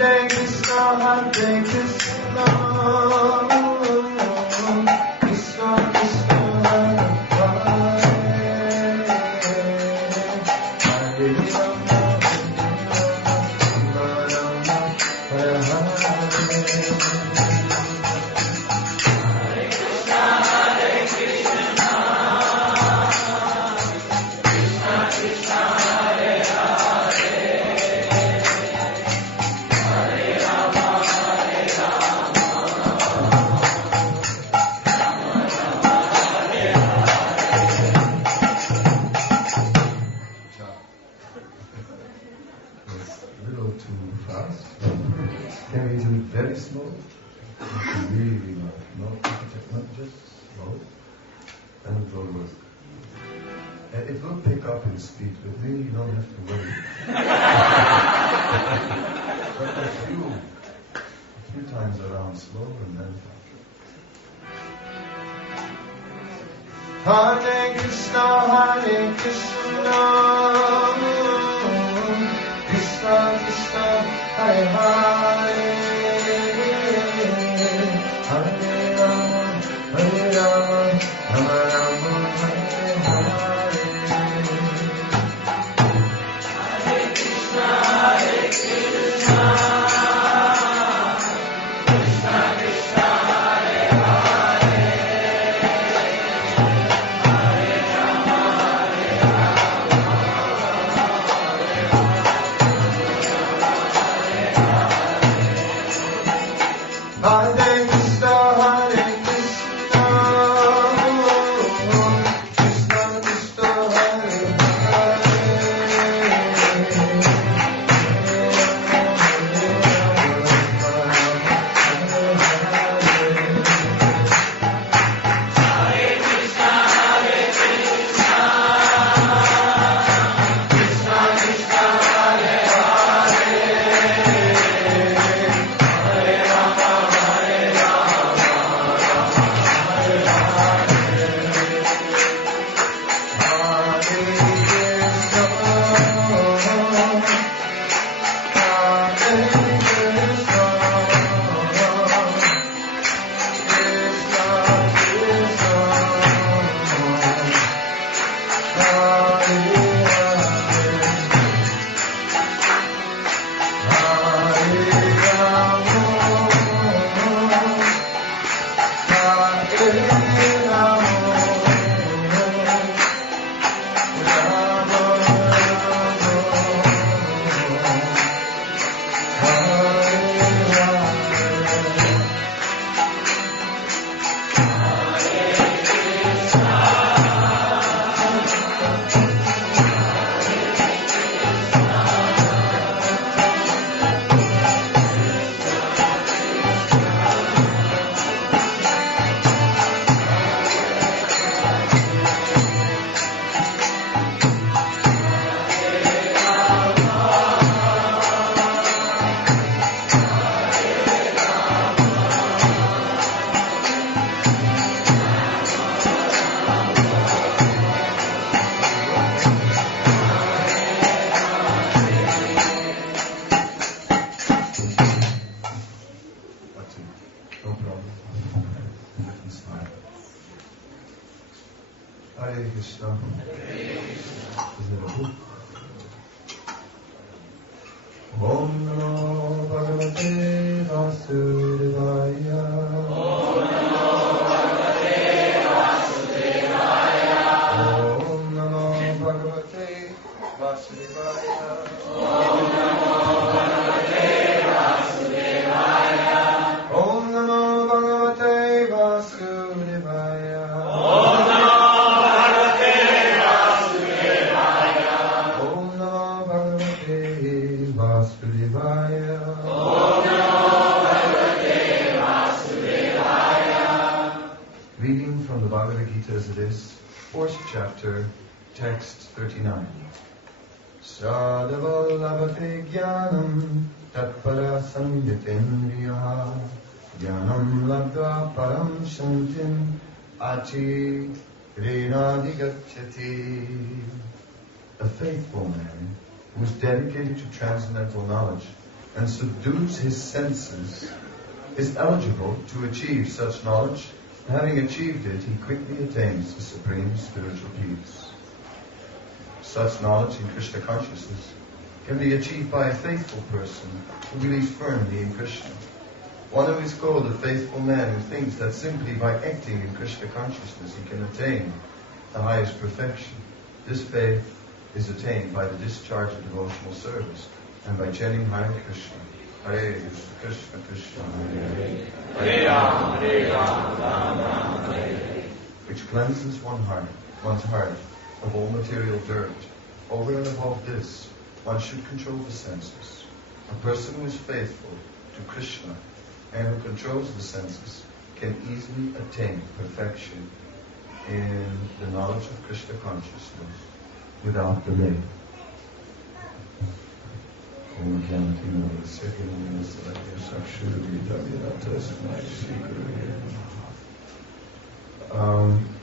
Hare Krishna, Krishna Krishna, Hare Hare, Hare very slow, really not just slow, and it will work. And it will pick up in speed. With me, you don't have to worry. But a few times around slow and then fast. Hare Krishna, Krishna Krishna, Hare Hare, Hare Rama, Hare Rama, Rama Rama, Hare Hare. Hare Krishna, Krishna Krishna, Hare Hare, Hare Rama, Hare Hare Krishna, Krishna Krishna, Hare Krishna. Isn't it a book? Om Namo Bhagavate Vasudevaya. Om Namo Bhagavate Vasudevaya. Om Namo Bhagavate Vasudevaya. Om Namo Bhagavate Vasudevaya. Om Namo Bhagavate Vasudevaya. Om Namo Reading from the Bhagavad Gita as it is, 4th chapter, text 39. Sadavallabhate jnanam tatpara samyatendriyaha jnanam labdva param shantim achi renadhigacchati. A faithful man who is dedicated to transcendental knowledge and subdues his senses is eligible to achieve such knowledge. Having achieved it, he quickly attains the supreme spiritual peace. Such knowledge in Krishna consciousness can be achieved by a faithful person who believes firmly in Krishna. One who is called a faithful man who thinks that simply by acting in Krishna consciousness he can attain the highest perfection. This faith is attained by the discharge of devotional service and by chanting Hare Krishna, Hare Krishna, Krishna Hare Hare, Hare Rama, which cleanses one's heart of all material dirt. Over and above this, one should control the senses. A person who is faithful to Krishna and who controls the senses can easily attain perfection in the knowledge of Krishna consciousness without delay.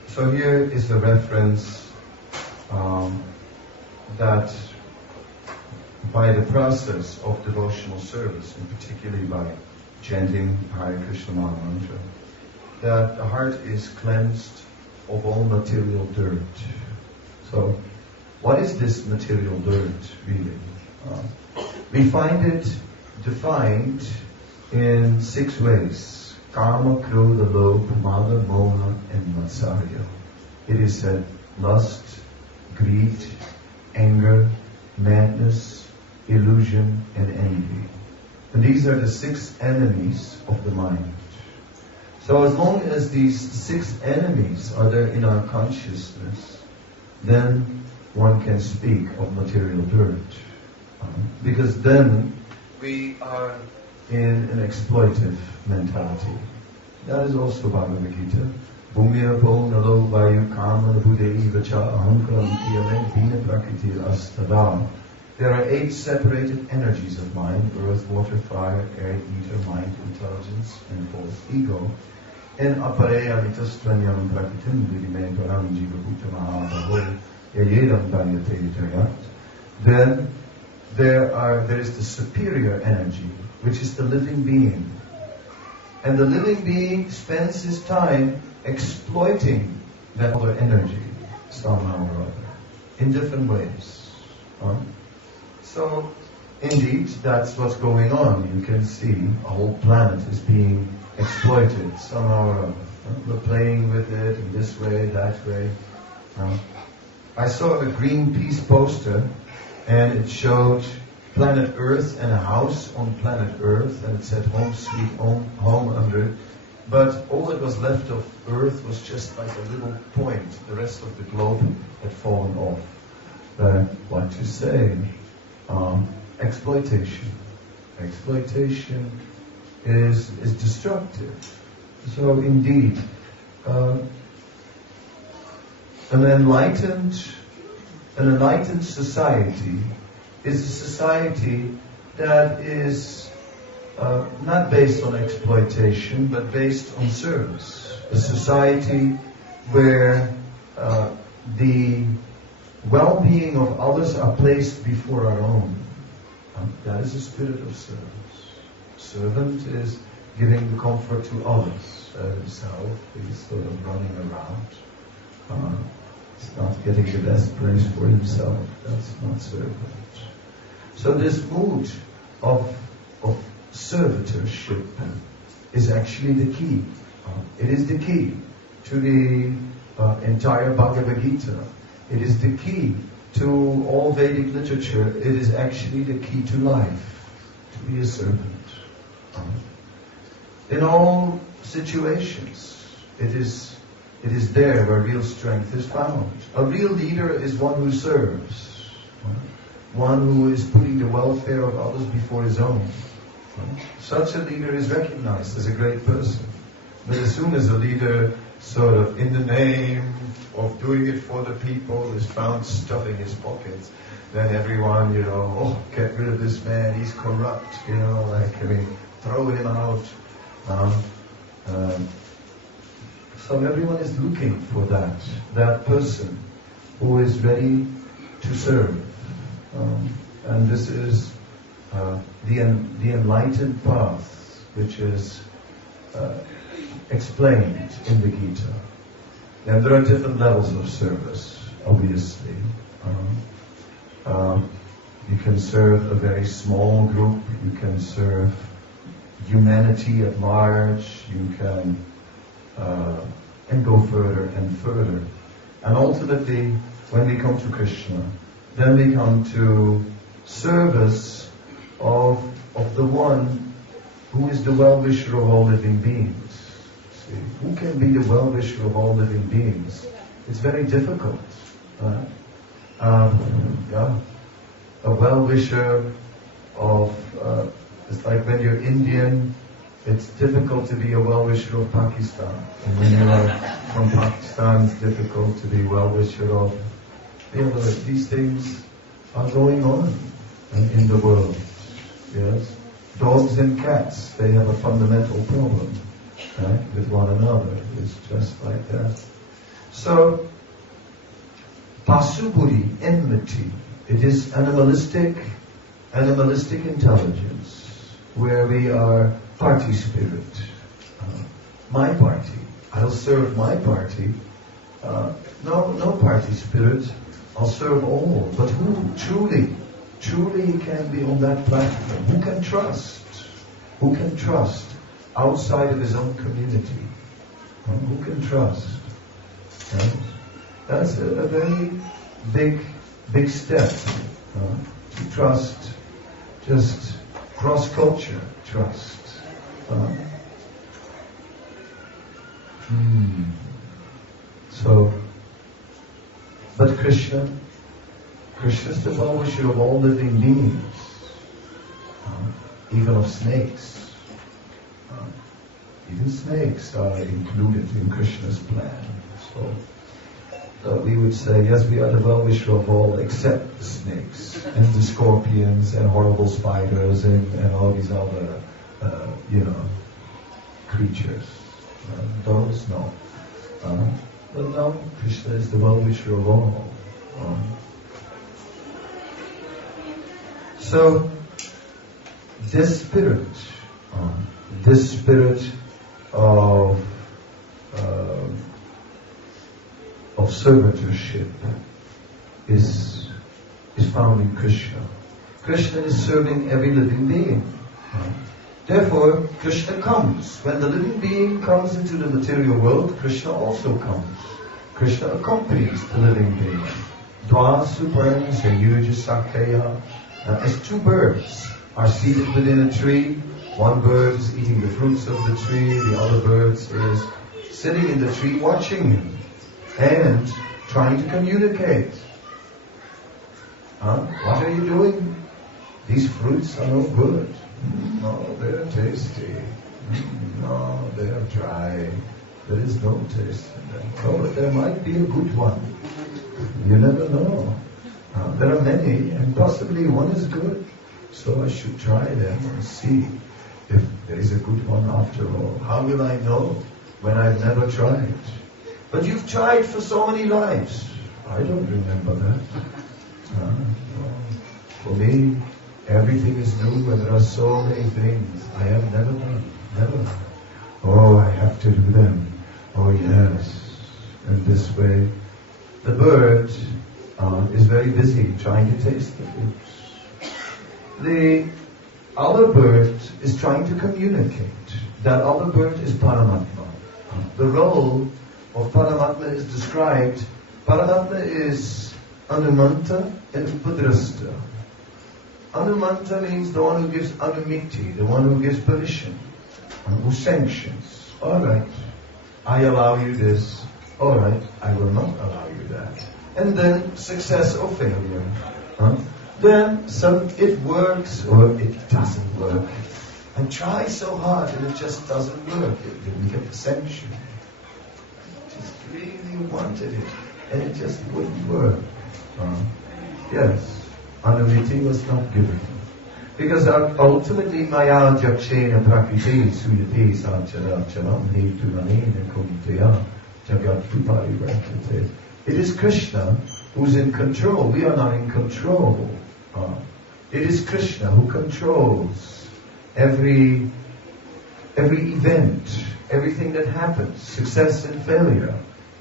So here is a reference that by the process of devotional service, and particularly by chanting Hare Krishna mantra, that the heart is cleansed of all material dirt. So, what is this material dirt, really? We find it defined in 6 ways: Kama, Krodha, Lobha, Mada, Moha, and Matsarya. It is said lust, greed, anger, madness, illusion, and envy. And these are the 6 enemies of the mind. So as long as these 6 enemies are there in our consciousness, then one can speak of material dirt. Because then we are in an exploitive mentality. That is also Bhagavad Gita. Bhumya po nalo vayu kama buddhaiva cha ahankaram kiyame dina prakriti astada. There are 8 separated energies of mind: earth, water, fire, air, ether, mind, intelligence, and false ego. And apareya mitastvanyam prakritim vidime param jiva bhuta mahabhavo yayedam danyate jayat. Then there is the superior energy, which is the living being. And the living being spends his time exploiting that other energy somehow or other, in different ways. So, indeed, that's what's going on. You can see a whole planet is being exploited somehow or other. We're playing with it in this way, that way. I saw a Greenpeace poster, and it showed planet Earth and a house on planet Earth, and it said home sweet home under it. But all that was left of Earth was just like a little point. The rest of the globe had fallen off. What to say? Exploitation. Exploitation is destructive. So indeed, an enlightened society is a society that is not based on exploitation, but based on service. A society where the well-being of others are placed before our own. That is the spirit of service. Servant is giving the comfort to others. Himself is sort of running around. He's not getting the best praise for himself. That's not servant. So this mood of servitorship is actually the key. It is the key to the entire Bhagavad Gita. It is the key to all Vedic literature. It is actually the key to life, to be a servant. In all situations, it is there where real strength is found. A real leader is one who serves, one who is putting the welfare of others before his own. Such a leader is recognized as a great person. But as soon as a leader, sort of in the name of doing it for the people, is found stuffing his pockets, then everyone, get rid of this man, he's corrupt, throw him out. So everyone is looking for that person who is ready to serve. And this is the enlightened path, which is explained in the Gita. And there are different levels of service, obviously. You can serve a very small group, you can serve humanity at large, you can and go further and further. And ultimately, when we come to Krishna, then we come to service of the one who is the well-wisher of all living beings. See, who can be the well-wisher of all living beings? It's very difficult. A well-wisher of, it's like when you're Indian, it's difficult to be a well-wisher of Pakistan. And when you're from Pakistan, it's difficult to be well-wisher of the other. These things are going on in the world. Yes? Dogs and cats, they have a fundamental problem, right, with one another. It's just like that. So, pasuburi, enmity, it is animalistic intelligence, where we are party spirit. My party, I'll serve my party. No party spirit, I'll serve all. But who truly can be on that platform? Who can trust? Who can trust outside of his own community? Who can trust? That's a very big step. To trust, just cross-culture trust. So, but Krishna is the well-wisher of all living beings, even of snakes. Even snakes are included in Krishna's plan. So we would say, yes, we are the well-wisher of all except the snakes and the scorpions and horrible spiders and all these other, creatures. Those, no. But no, Krishna is the well-wisher of all. So, this spirit of servitorship is found in Krishna. Krishna is serving every living being. Therefore, Krishna comes. When the living being comes into the material world, Krishna also comes. Krishna accompanies the living being. Dva suparna sayuja sakaya. As two birds are seated within a tree, one bird is eating the fruits of the tree, the other bird is sitting in the tree watching him and trying to communicate. What are you doing? These fruits are no good. No, they're tasty. No, they're dry. There is no taste in them. Oh, but there might be a good one. You never know. There are many, and possibly one is good. So I should try them and see if there is a good one after all. How will I know when I've never tried? But you've tried for so many lives. I don't remember that. For me, everything is new, and there are so many things I have never done. Never. Oh, I have to do them. Oh, yes. And this way, the bird is very busy trying to taste the fruits. The other bird is trying to communicate. That other bird is Paramatma. The role of Paramatma is described. Paramatma is Anumanta and Upadrasta. Anumanta means the one who gives anumiti, the one who gives permission, who sanctions. All right, I allow you this. All right, I will not allow you that. And then success or failure. Then it works or it doesn't work. I try so hard and it just doesn't work. It didn't get the sanction. I just really wanted it and it just wouldn't work. Yes, anumiti was not given. Because ultimately, maya jakshena prakriti suyate sanchara charam hetu manena kumtaya jagat parivartate. It is Krishna who's in control. We are not in control. It is Krishna who controls every event, everything that happens. Success and failure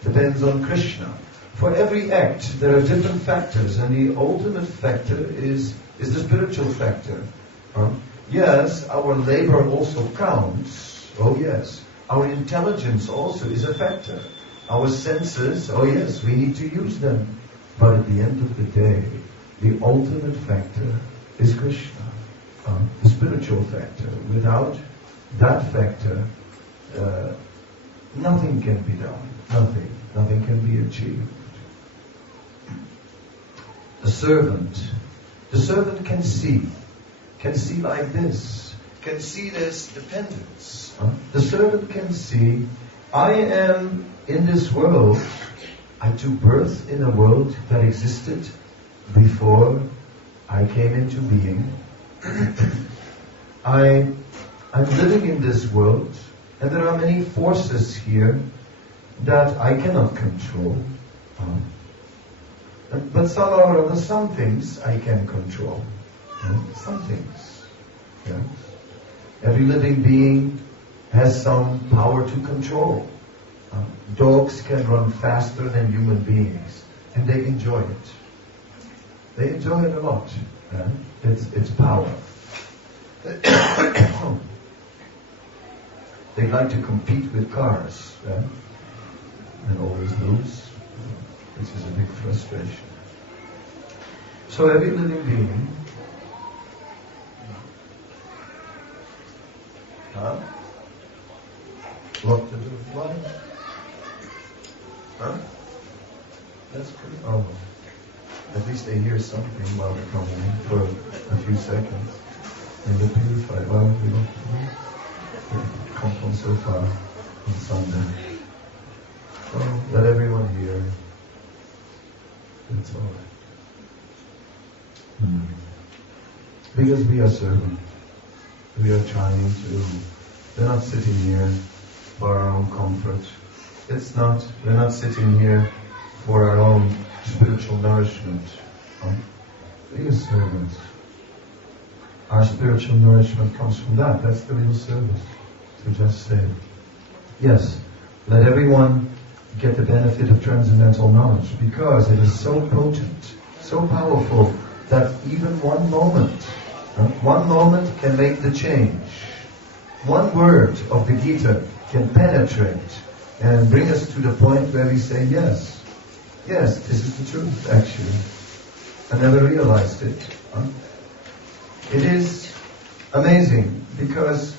depends on Krishna. For every act, there are different factors, and the ultimate factor is the spiritual factor. Yes, our labor also counts. Oh yes. Our intelligence also is a factor. Our senses, oh yes, we need to use them. But at the end of the day, the ultimate factor is Krishna, the spiritual factor. Without that factor, nothing can be done. Nothing can be achieved. The servant can see like this, can see this dependence. The servant can see, I am in this world. I took birth in a world that existed before I came into being. I'm living in this world, and there are many forces here that I cannot control. But some things I can control. Some things. Yes. Every living being has some power to control. Dogs can run faster than human beings, and they enjoy it. They enjoy it a lot. It's power. They like to compete with cars, and always lose, which is a big frustration. So every living being locked the door. Why? That's pretty normal. At least they hear something while they're coming in for a few seconds. And they're purified. Why would we lock the door? They come from so far on Sunday. So let everyone hear. It's all right. Because we are serving. We are trying to. We're not sitting here for our own comfort. We're not sitting here for our own spiritual nourishment. We are servants. Our spiritual nourishment comes from that. That's the real service. To just say, yes, let everyone get the benefit of transcendental knowledge, because it is so potent, so powerful, that even one moment can make the change. One word of the Gita can penetrate and bring us to the point where we say, yes, this is the truth, actually. I never realized it. It is amazing, because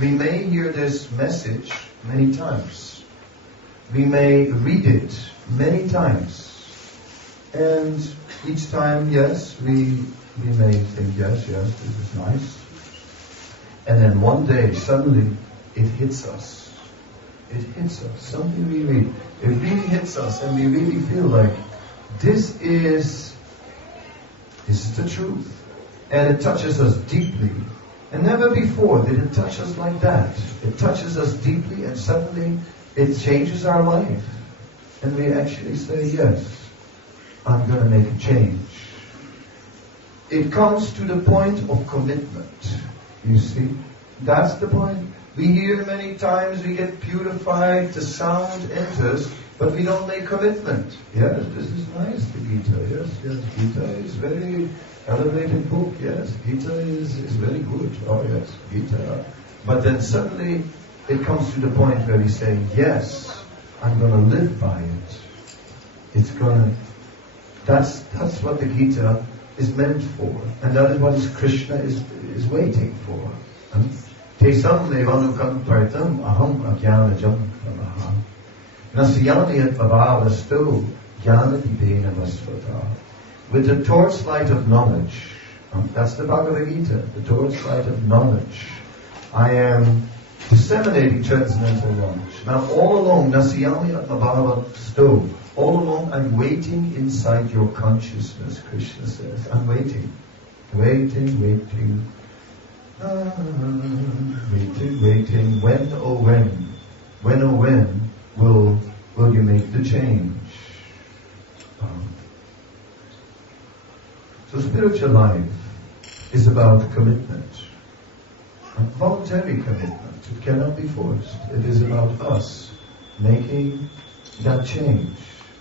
we may hear this message many times. We may read it many times. And each time, yes, we may think, yes, this is nice. And then one day, suddenly, it hits us. It hits us. Something we read. It really hits us, and we really feel like, this is the truth. And it touches us deeply. And never before did it touch us like that. It touches us deeply, and suddenly it changes our life. And we actually say, yes, I'm going to make a change. It comes to the point of commitment. You see? That's the point. We hear many times, we get purified, the sound enters, but we don't make commitment. Yes, this is nice, the Gita. Yes, Gita is very elevated book. Yes, Gita is very good. Oh yes, Gita. But then suddenly it comes to the point where we say, yes, I'm going to live by it. That's what the Gita is meant for. And that is what Krishna is waiting for. Tesam levanukam partam aham ajnanajam pramaha nasyami at bhavavastu jnanadipena vasvata. With the torchlight of knowledge, that's the Bhagavad Gita, the torchlight of knowledge, I am disseminating transcendental knowledge. Now all along, nasyami at bhavavastu, all along I'm waiting inside your consciousness, Krishna says. I'm waiting. Waiting. Waiting. When, oh when will you make the change? So spiritual life about commitment. A voluntary commitment. It cannot be forced. It is about us making that change.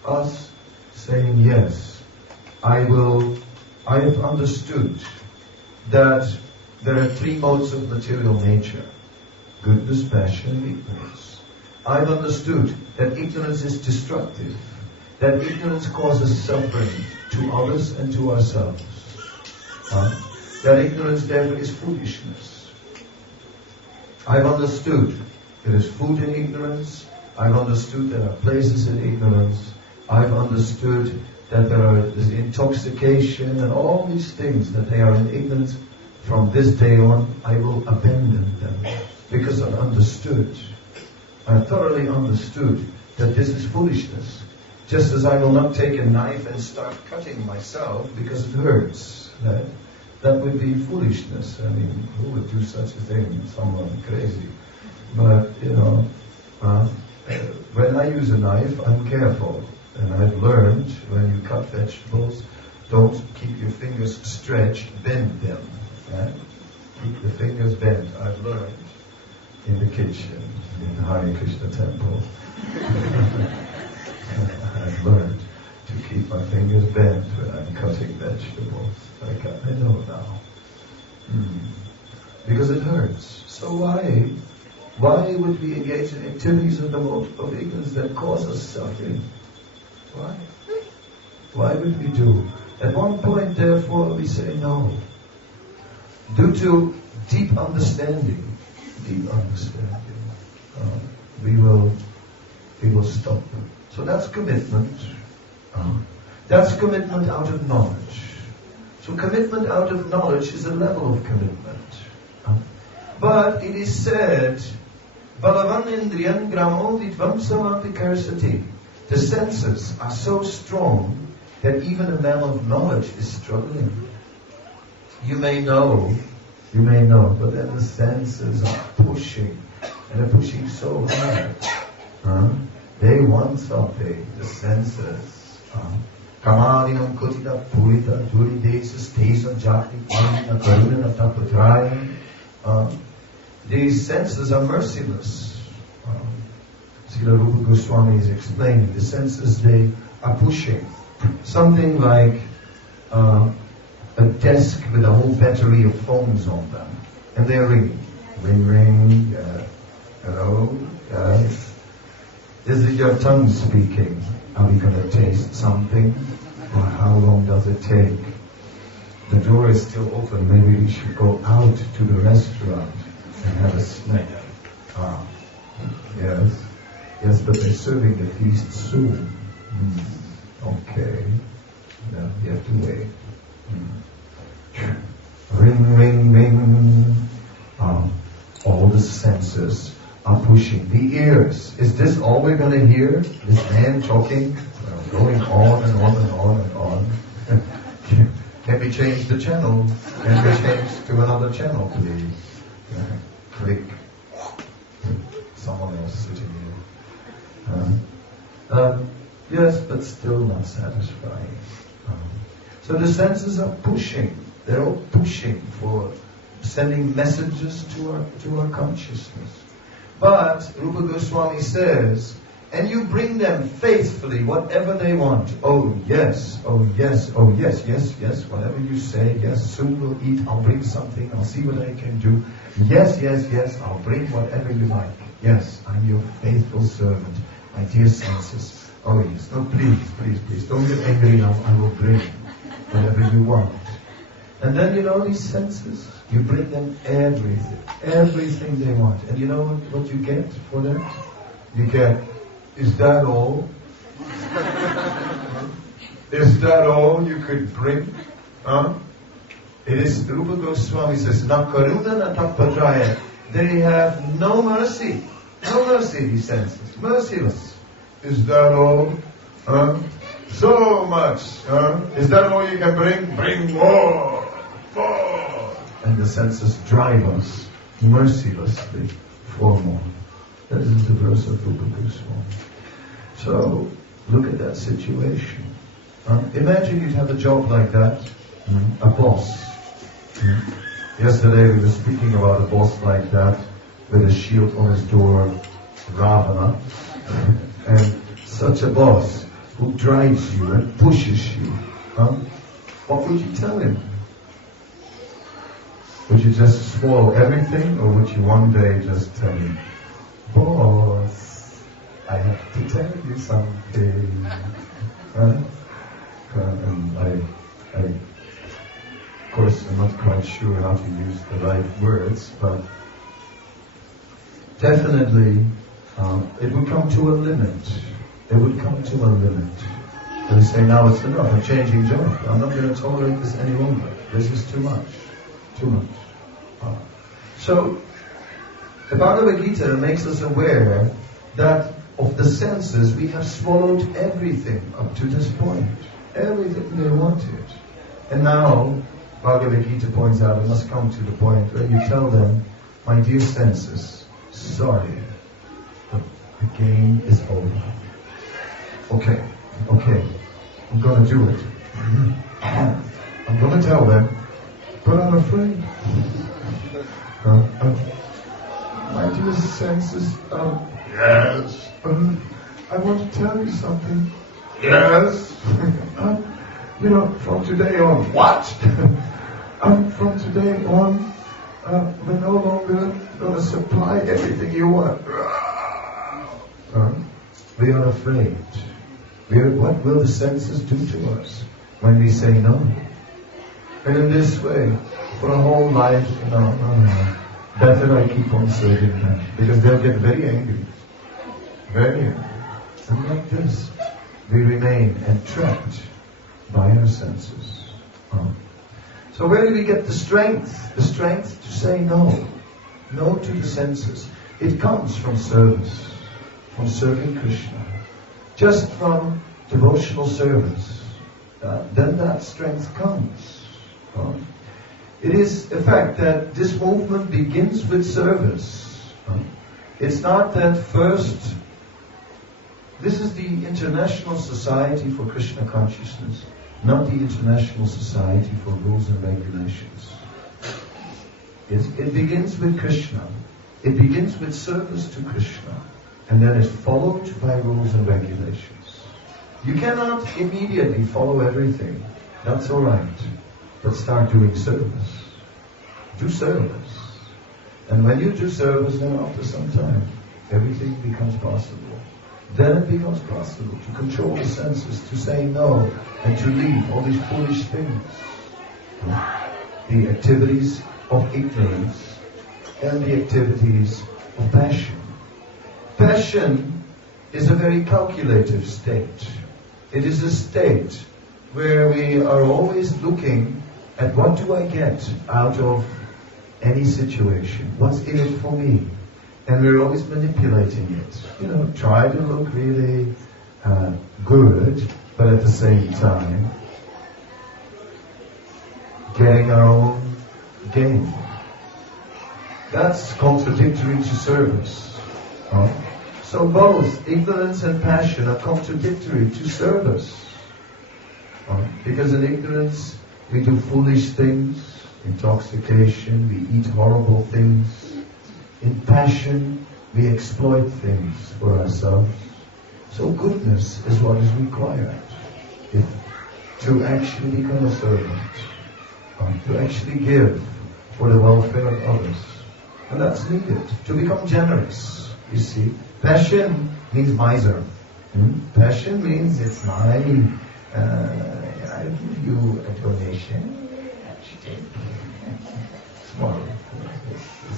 Us saying, yes, I have understood that there are three modes of material nature: goodness, passion, and ignorance. I've understood that ignorance is destructive, that ignorance causes suffering to others and to ourselves. That ignorance therefore is foolishness. I've understood there is food in ignorance. I've understood there are places in ignorance. I've understood that there is intoxication and all these things, that they are in ignorance. From this day on, I will abandon them because I've understood. I thoroughly understood that this is foolishness. Just as I will not take a knife and start cutting myself because it hurts. Right? That would be foolishness. I mean, who would do such a thing? Someone crazy. But, when I use a knife, I'm careful. And I've learned, when you cut vegetables, don't keep your fingers stretched, bend them. Right? Keep the fingers bent. I've learned in the kitchen, in the Hare Krishna temple. I've learned to keep my fingers bent when I'm cutting vegetables. I know now. Because it hurts. So why would we engage in activities of the mode of ignorance that cause us suffering? Why? Why would we do? At one point, therefore, we say no. Due to deep understanding, we will stop. So that's commitment. That's commitment out of knowledge. So commitment out of knowledge is a level of commitment. But it is said, Balavan Indriyan Gramo Vidvamsamapi Karsati. The senses are so strong that even a man of knowledge is struggling. You may know, but then the senses are pushing, and they're pushing so hard. They want something, the senses. Kamadinam kutita purita duridesas tesa jakti pandina karuna tapatraya. These senses are merciless. Srila Rupa Goswami is explaining, the senses, they are pushing. Something like a desk with a whole battery of phones on them. And they're ringing. Ring, ring, hello, yes. This is your tongue speaking. Are we going to taste something? Or how long does it take? The door is still open. Maybe we should go out to the restaurant and have a snack. Yes, but they're serving the feast soon. Okay. No, you have to wait. Ring, ring, ring. All the senses are pushing. The ears. Is this all we're going to hear? This man talking, going on and on and on and on. Can we change the channel? Can we change to another channel, please? Click. Someone else sitting here. Yes, but still not satisfying. So the senses are pushing. They're all pushing for sending messages to our consciousness. But Rupa Goswami says, and you bring them faithfully whatever they want. Oh yes, oh yes, oh yes, yes, yes, whatever you say, yes, soon we'll eat, I'll bring something, I'll see what I can do. Yes, yes, yes, I'll bring whatever you like. Yes, I'm your faithful servant, my dear senses. Oh yes, no, please, please, please, don't get angry now, I will bring whatever you want. And then these senses, you bring them everything they want. And you know what you get for that? You get, is that all? Is that all you could bring? It is, Rupa Goswami says, na karuna na tapatraya. They have no mercy. No mercy, these senses. Merciless. Is that all? So much. Is that all you can bring? Bring more. More. And the senses drive us mercilessly for more. That is the verse of Rupa Goswami. So, look at that situation. Imagine you'd have a job like that, a boss. Yesterday we were speaking about a boss like that, with a shield on his door, Ravana, and such a boss who drives you and pushes you. What would you tell him? Would you just swallow everything, or would you one day just tell him, boss, I have to tell you something? And of course, I'm not quite sure how to use the right words, but definitely it would come to a limit. It would come to a limit. And we say, now it's enough, I'm changing job. I'm not going to tolerate this any longer. This is too much. Too much. So, the Bhagavad Gita makes us aware that of the senses we have swallowed everything up to this point. Everything they wanted. And now, Bhagavad Gita points out, it must come to the point where you tell them, my dear senses, sorry, the game is over. Okay, I'm going to do it. I'm going to tell them, but I'm afraid. My dear senses, yes. I want to tell you something. Yes. From today on, what? From today on, we're no longer going to supply everything you want. We are afraid. What will the senses do to us when we say no? And in this way, for a whole life, better I keep on serving them, because they'll get very angry. Very angry. And like this, we remain entrapped by our senses. So where do we get the strength? The strength to say no. No to the senses. It comes from service, from serving Krishna. Just from devotional service. Then that strength comes. It is a fact that this movement begins with service. It's not that first. This is the International Society for Krishna Consciousness, not the International Society for Rules and Regulations. It begins with Krishna. It begins with service to Krishna, and then is followed by rules and regulations. You cannot immediately follow everything. That's all right. But start doing service. Do service. And when you do service, then after some time, everything becomes possible. Then it becomes possible to control the senses, to say no, and to leave all these foolish things. The activities of ignorance and the activities of passion. Passion is a very calculative state. It is a state where we are always looking at what do I get out of any situation? What's in it for me? And we're always manipulating it. Try to look really good, but at the same time, getting our own gain. That's contradictory to service. So both ignorance and passion are contradictory to service. Because in ignorance, we do foolish things, intoxication, we eat horrible things. In passion, we exploit things for ourselves. So goodness is what is required to actually become a servant, to actually give for the welfare of others. And that's needed, to become generous, you see. Passion means miser. Passion means it's mine. I give you a donation. Small.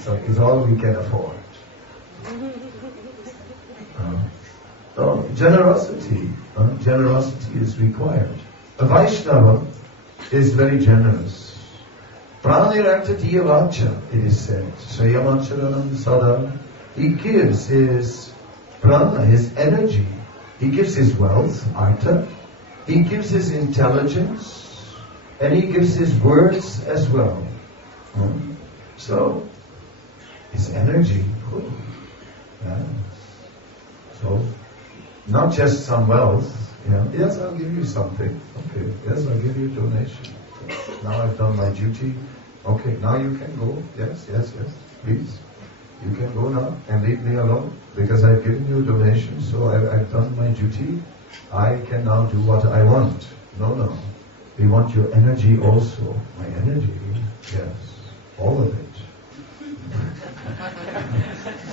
It's all we can afford. So generosity is required. A Vaishnava is very generous. Praniraktatiya vacha, it is said. Shreyamacharanam sada. He gives his prana, his energy. He gives his wealth, artha. He gives his intelligence. And he gives his words as well. So, his energy. So, not just some wealth. Yes, I'll give you something. Okay. Yes, I'll give you a donation. Now I've done my duty. Okay, now you can go. Yes, please. You can go now and leave me alone because I've given you a donation, so I've done my duty. I can now do what I want. No. We want your energy also. My energy, yes, all of it.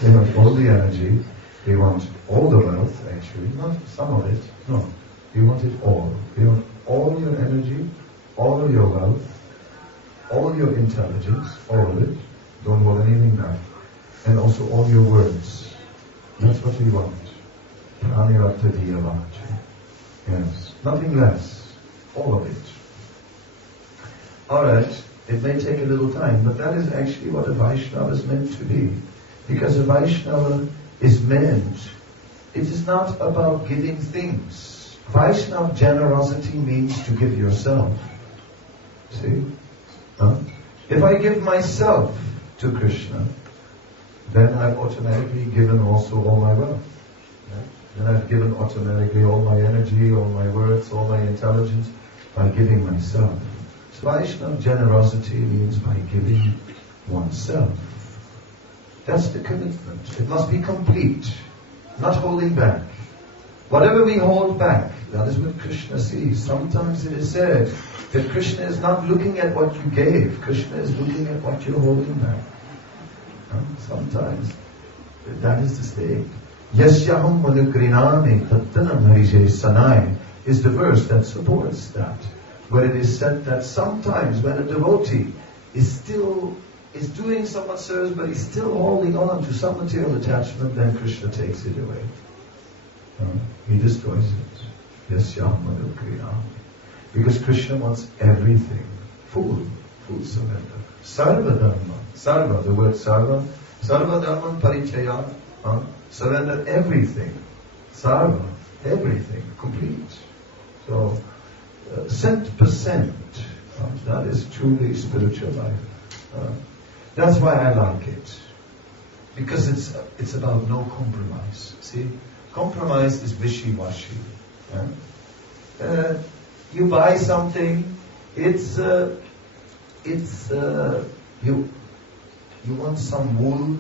We want all the energy. We want all the wealth, actually, not some of it. No, we want it all. We want all your energy, all your wealth, all your intelligence, all of it. Don't hold anything back. And also all your words. That's what we want. Yes, nothing less. All of it. Alright, it may take a little time, but that is actually what a Vaishnava is meant to be. Because a Vaishnava is meant, it is not about giving things. Vaishnava generosity means to give yourself. See? If I give myself to Krishna, then I've automatically given also all my wealth. Then I've given automatically all my energy, all my words, all my intelligence by giving myself. So Vaishnava generosity means by giving oneself. That's the commitment. It must be complete, not holding back. Whatever we hold back, that is what Krishna sees. Sometimes it is said that Krishna is not looking at what you gave. Krishna is looking at what you're holding back. Sometimes that is the state. Yasyaham manukrinami tattanam harishe sanai is the verse that supports that. Where it is said that sometimes when a devotee is doing so much service but he's still holding on to some material attachment, then Krishna takes it away. He destroys it. Yasyaham manukrinami. Because Krishna wants everything. Full surrender. Sarva dharma. Sarva, the word sarva. Sarva dharma parichaya. Surrender everything. Sarva, everything, complete. So, 100%. That is truly spiritual life. That's why I like it. Because it's about no compromise. See? Compromise is wishy-washy. You buy something, you want some wool,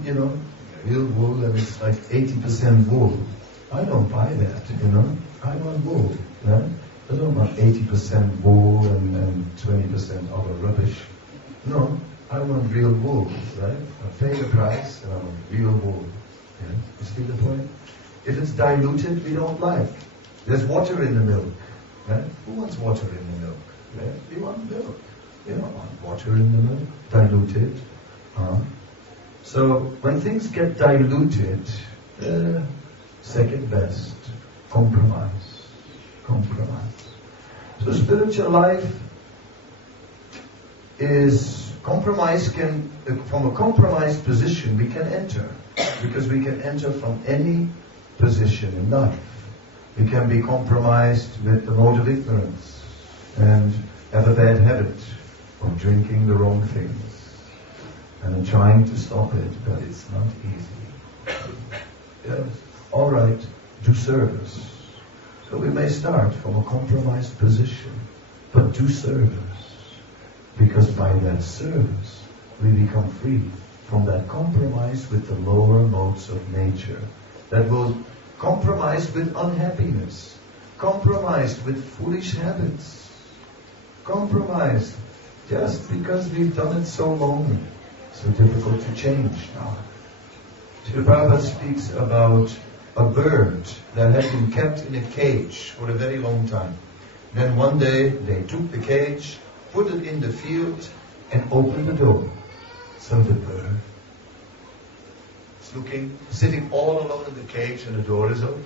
real wool, and it's like 80% wool. I don't buy that, I want wool. I don't want 80% wool and 20% other rubbish. No, I want real wool, right? I pay the price and I want real wool. You see the point? If it's diluted, we don't like. There's water in the milk. Right? Who wants water in the milk? Right? We want milk. We don't want water in the milk, diluted. So when things get diluted, second best, compromise. So spiritual life is compromise. From a compromised position we can enter, because we can enter from any position in life. We can be compromised with the mode of ignorance and have a bad habit of drinking the wrong things and trying to stop it, but it's not easy. Yes, all right, do service. So we may start from a compromised position, but do service. Because by that service, we become free from that compromise with the lower modes of nature that will compromise with unhappiness, compromised with foolish habits, compromised just because we've done it so long, so difficult to change now. Srila Prabhupada speaks about a bird that had been kept in a cage for a very long time. Then one day they took the cage, put it in the field and opened the door. So the bird is sitting all alone in the cage and the door is open.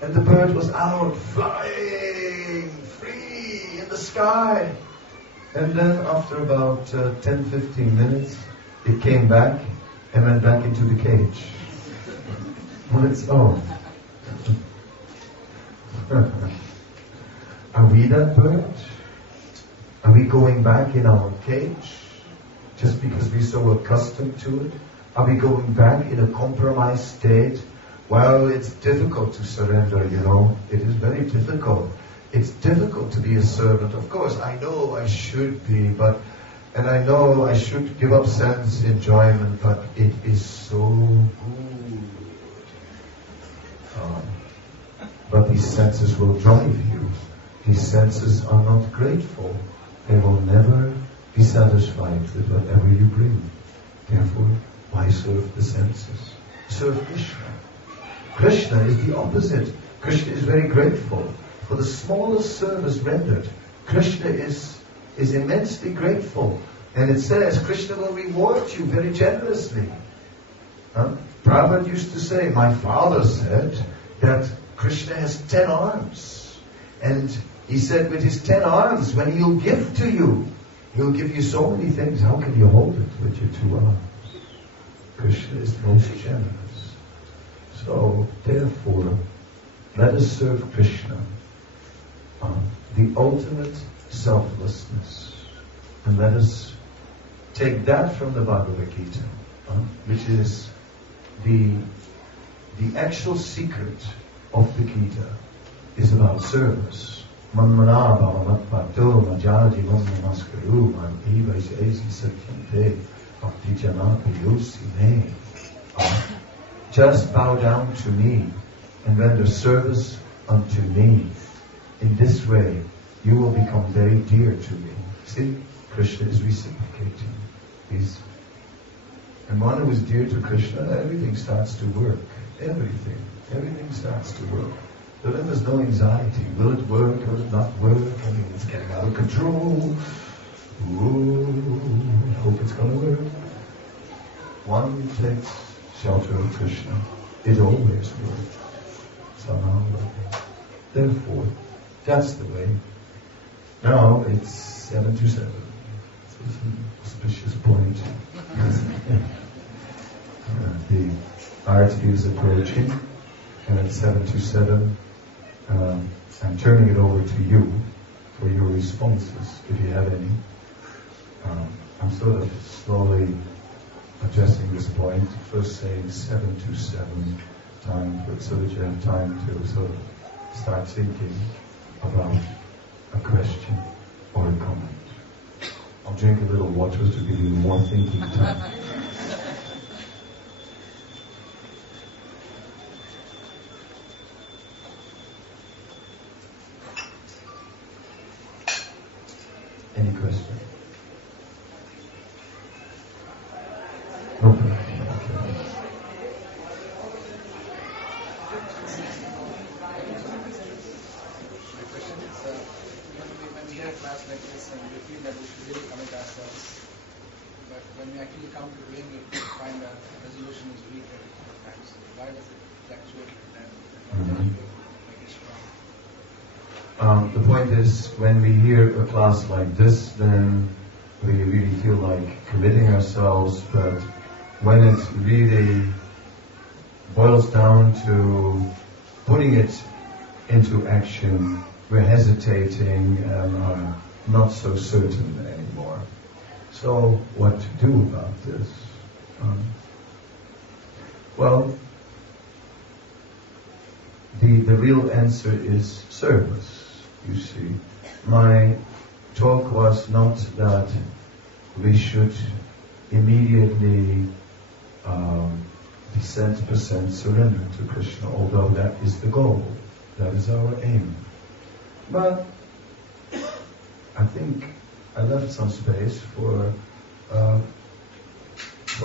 And the bird was out, flying, free in the sky. And then after about 10-15 minutes, it came back and went back into the cage on its own. Are we that bird? Are we going back in our cage just because we're so accustomed to it? Are we going back in a compromised state Well, it's difficult to surrender, you know. It is very difficult. It's difficult to be a servant. Of course, I know I should be, and I know I should give up sense enjoyment, but it is so good. But these senses will drive you. These senses are not grateful. They will never be satisfied with whatever you bring. Therefore, why serve the senses? Serve Krishna. Krishna is the opposite. Krishna is very grateful for the smallest service rendered. Krishna is immensely grateful. And it says, Krishna will reward you very generously. Prabhupada used to say, my father said that Krishna has 10 arms. And he said, with his 10 arms, when he'll give to you, he'll give you so many things. How can you hold it with your 2 arms? Krishna is most generous. So, therefore, let us serve Krishna. The ultimate selflessness. And let us take that from the Bhagavad Gita, which is the actual secret of the Gita is about service. Manmana bhavamatpato majadi namaskaru man evaisi satyante bhakti janata yosi me. Just bow down to me and render service unto me. In this way, you will become very dear to me. See, Krishna is reciprocating. And one who is dear to Krishna, everything starts to work. Everything starts to work. So then there's no anxiety. Will it work? Will it not work? I mean, it's getting out of control. Ooh, I hope it's going to work. One takes shelter of Krishna. It always works. Somehow. Therefore, that's the way. Now it's 7 to 7. It's an auspicious point. The arati is approaching, and at 7 to 7, I'm turning it over to you for your responses, if you have any. I'm sort of slowly addressing this point, first saying 7 to 7 time, so that you have time to sort of start thinking about a question or a comment. I'll drink a little water to give you more thinking time. Any question? Okay. When we hear a class like this and we feel that we should really commit ourselves, but when we actually come to doing it, we find that resolution is weak at times. Why does it fluctuate like that? Why does it make it strong? The point is, when we hear a class like this, then we really feel like committing ourselves, but when it really boils down to putting it into action, we're hesitating and are not so certain anymore. So, what to do about this? Well, the real answer is service, you see. My talk was not that we should immediately be 100% surrender to Krishna, although that is the goal, that is our aim. But I think I left some space for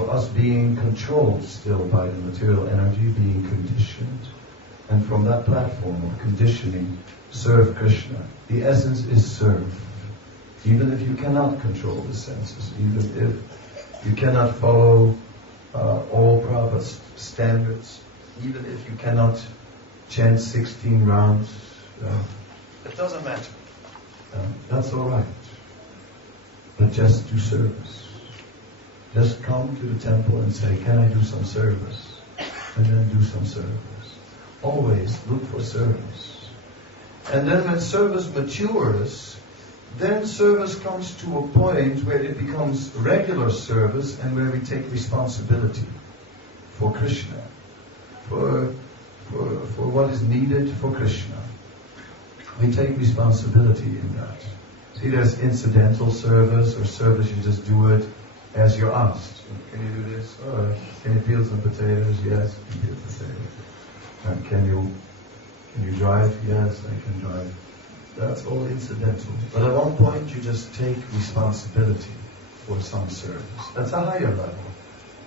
us being controlled still by the material energy, being conditioned, and from that platform of conditioning, serve Krishna. The essence is serve. Even if you cannot control the senses, even if you cannot follow all Prabhupada's standards, even if you cannot chant 16 rounds, it doesn't matter. That's all right. But just do service. Just come to the temple and say, can I do some service? And then do some service. Always look for service. And then when service matures, then service comes to a point where it becomes regular service and where we take responsibility for Krishna. For for what is needed for Krishna. We take responsibility in that. See, there's incidental service or service you just do it as you're asked. Can you do this? All right. Can you peel some potatoes? Yes, I can peel potatoes. Can you drive? Yes, I can drive. That's all incidental. But at one point you just take responsibility for some service. That's a higher level.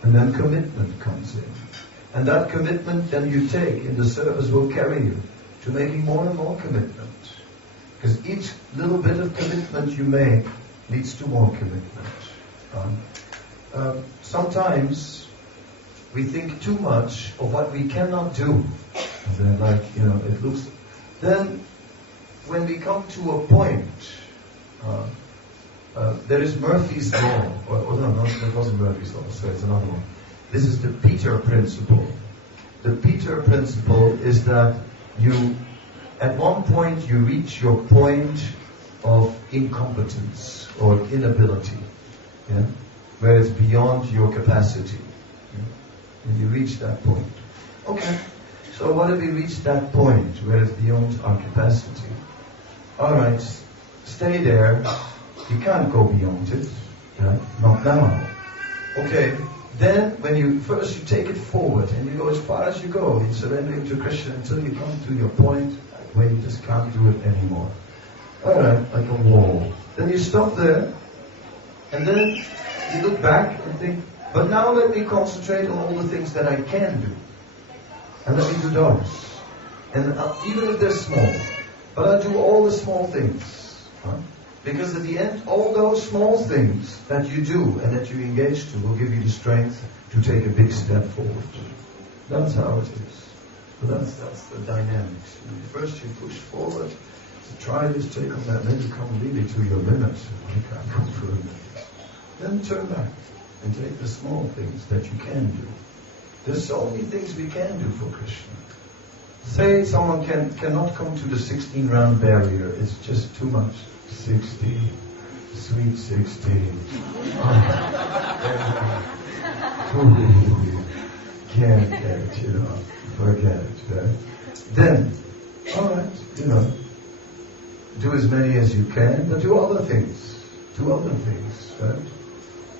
And then commitment comes in. And that commitment then you take in the service will carry you to making more and more commitment. Because each little bit of commitment you make leads to more commitment. Sometimes we think too much of what we cannot do. And then it looks... Then when we come to a point, there is Murphy's Law. No, that wasn't Murphy's Law, so it's another one. This is the Peter Principle. The Peter Principle is that at one point you reach your point of incompetence or inability, where it's beyond your capacity. And you reach that point. Okay, so what if we reach that point where it's beyond our capacity? Alright, stay there. You can't go beyond it. Not now. Okay, then when you take it forward and you go as far as you go in surrendering to Krishna until you come to your point where you just can't do it anymore. Alright, like a wall. Then you stop there and then you look back and think, but now let me concentrate on all the things that I can do. And let me do those. And even if they're small, but I do all the small things. Because at the end, all those small things that you do and that you engage to will give you the strength to take a big step forward. That's how it is. So that's the dynamics. First you push forward, try this, take on that, then you come really to your limits. You can't come further. Then turn back and take the small things that you can do. There's so many things we can do for Krishna. Say someone cannot come to the 16-round barrier. It's just too much. 60, sweet 16. Can't get it, forget it, right? Then, alright, do as many as you can, but do other things. Do other things, right?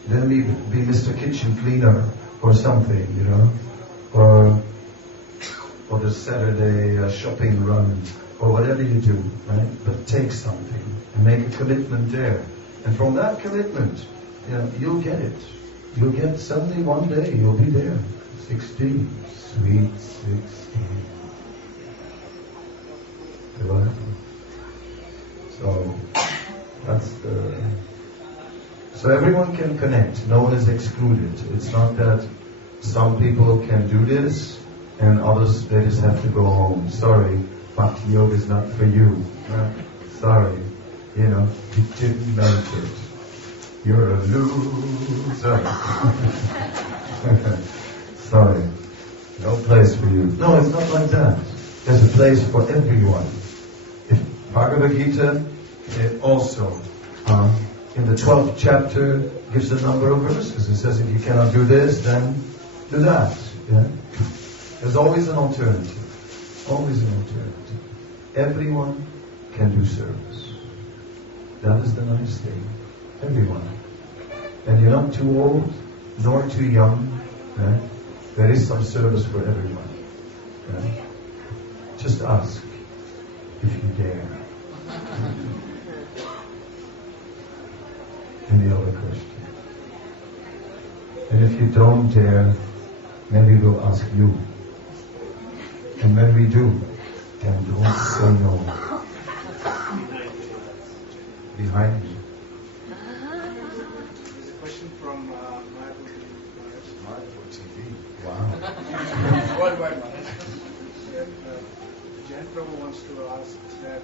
Then be Mr. Kitchen Cleaner or something, or the Saturday shopping run, or whatever you do, right? But take something and make a commitment there. And from that commitment, you'll get it. You'll get suddenly one day, you'll be there. 16, sweet 16. So, so everyone can connect. No one is excluded. It's not that some people can do this and others, they just have to go home. Sorry, Bhakti Yoga is not for you. Sorry, you didn't make it. You're a loser. Sorry, no place for you. No, it's not like that. There's a place for everyone. If Bhagavad Gita, it also, in the 12th chapter, gives a number of verses. It says if you cannot do this, then do that. There's always an alternative. Always an alternative. Everyone can do service. That is the nice thing. Everyone. And you're not too old, nor too young. Right? There is some service for everyone. Right? Just ask if you dare. Any other question? And if you don't dare, maybe we'll ask you. And when we do, then don't say no. Behind you. There's a question from Mayapur TV. Wow. Worldwide Maharaj. Jain Prabhu wants to ask that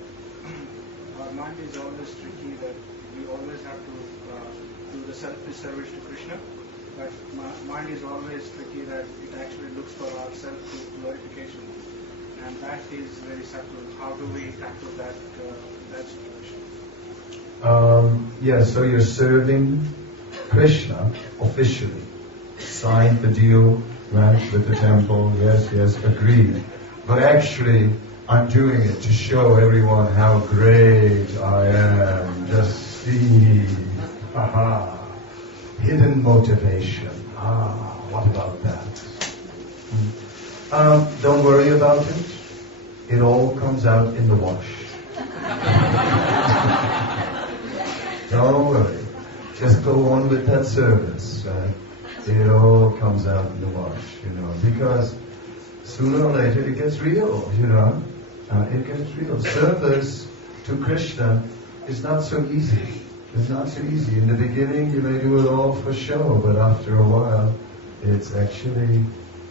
our mind is always tricky, that we always have to do the selfish service to Krishna, but mind is always tricky that it actually looks for our self-glorification, and that is very subtle. How do we tackle that situation? So you're serving Krishna officially. Signed the deal, right, with the temple, yes, agreed. But actually, I'm doing it to show everyone how great I am. Just see. Aha. Hidden motivation. What about that? Don't worry about it. It all comes out in the wash. Don't worry. Just go on with that service. It all comes out in the wash, because sooner or later it gets real, it gets real. Service to Krishna is not so easy. It's not so easy. In the beginning you may do it all for show, but after a while it's actually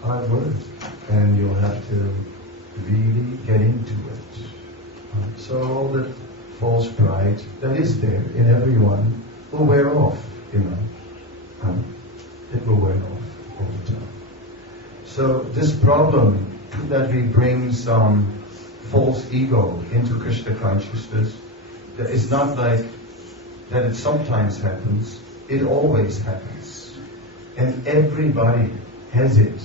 hard work, and you'll have to really get into it. So all that false pride that is there in everyone will wear off, It will wear off over time. So this problem that we bring some false ego into Krishna consciousness, that is not like that it sometimes happens, it always happens. And everybody has it.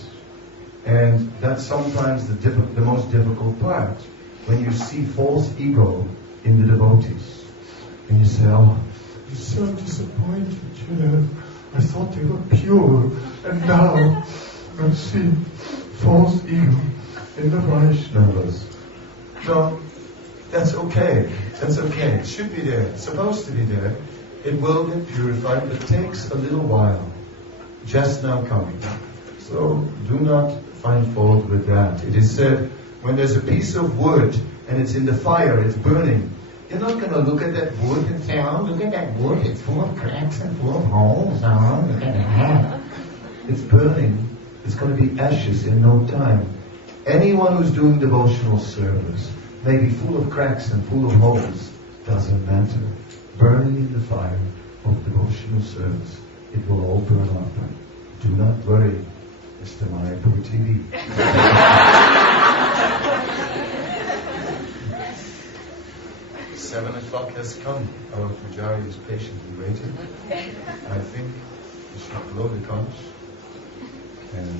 And that's sometimes the most difficult part, when you see false ego in the devotees. And you say, oh, I'm so disappointed, I thought they were pure, and now I see false ego in the Vaishnavas. No, that's okay. That's okay. It should be there. It's supposed to be there. It will get purified, but it takes a little while. Just now coming. So do not find fault with that. It is said, when there's a piece of wood and it's in the fire, it's burning, you're not going to look at that wood and say, oh, look at that wood, it's full of cracks and full of holes. Oh, look at that. It's burning. It's going to be ashes in no time. Anyone who's doing devotional service may be full of cracks and full of holes. Doesn't matter. Burning in the fire of devotional service, it will all burn up. Do not worry, Mr. Mayapur TV. 7 o'clock has come. Our Pujari is patiently waiting. I think we should blow the conch and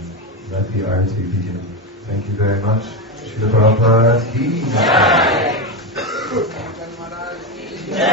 let the arati begin. Thank you very much. Srila Prabhupada ki jai. Kadamba Kanan Maharaj ki jai.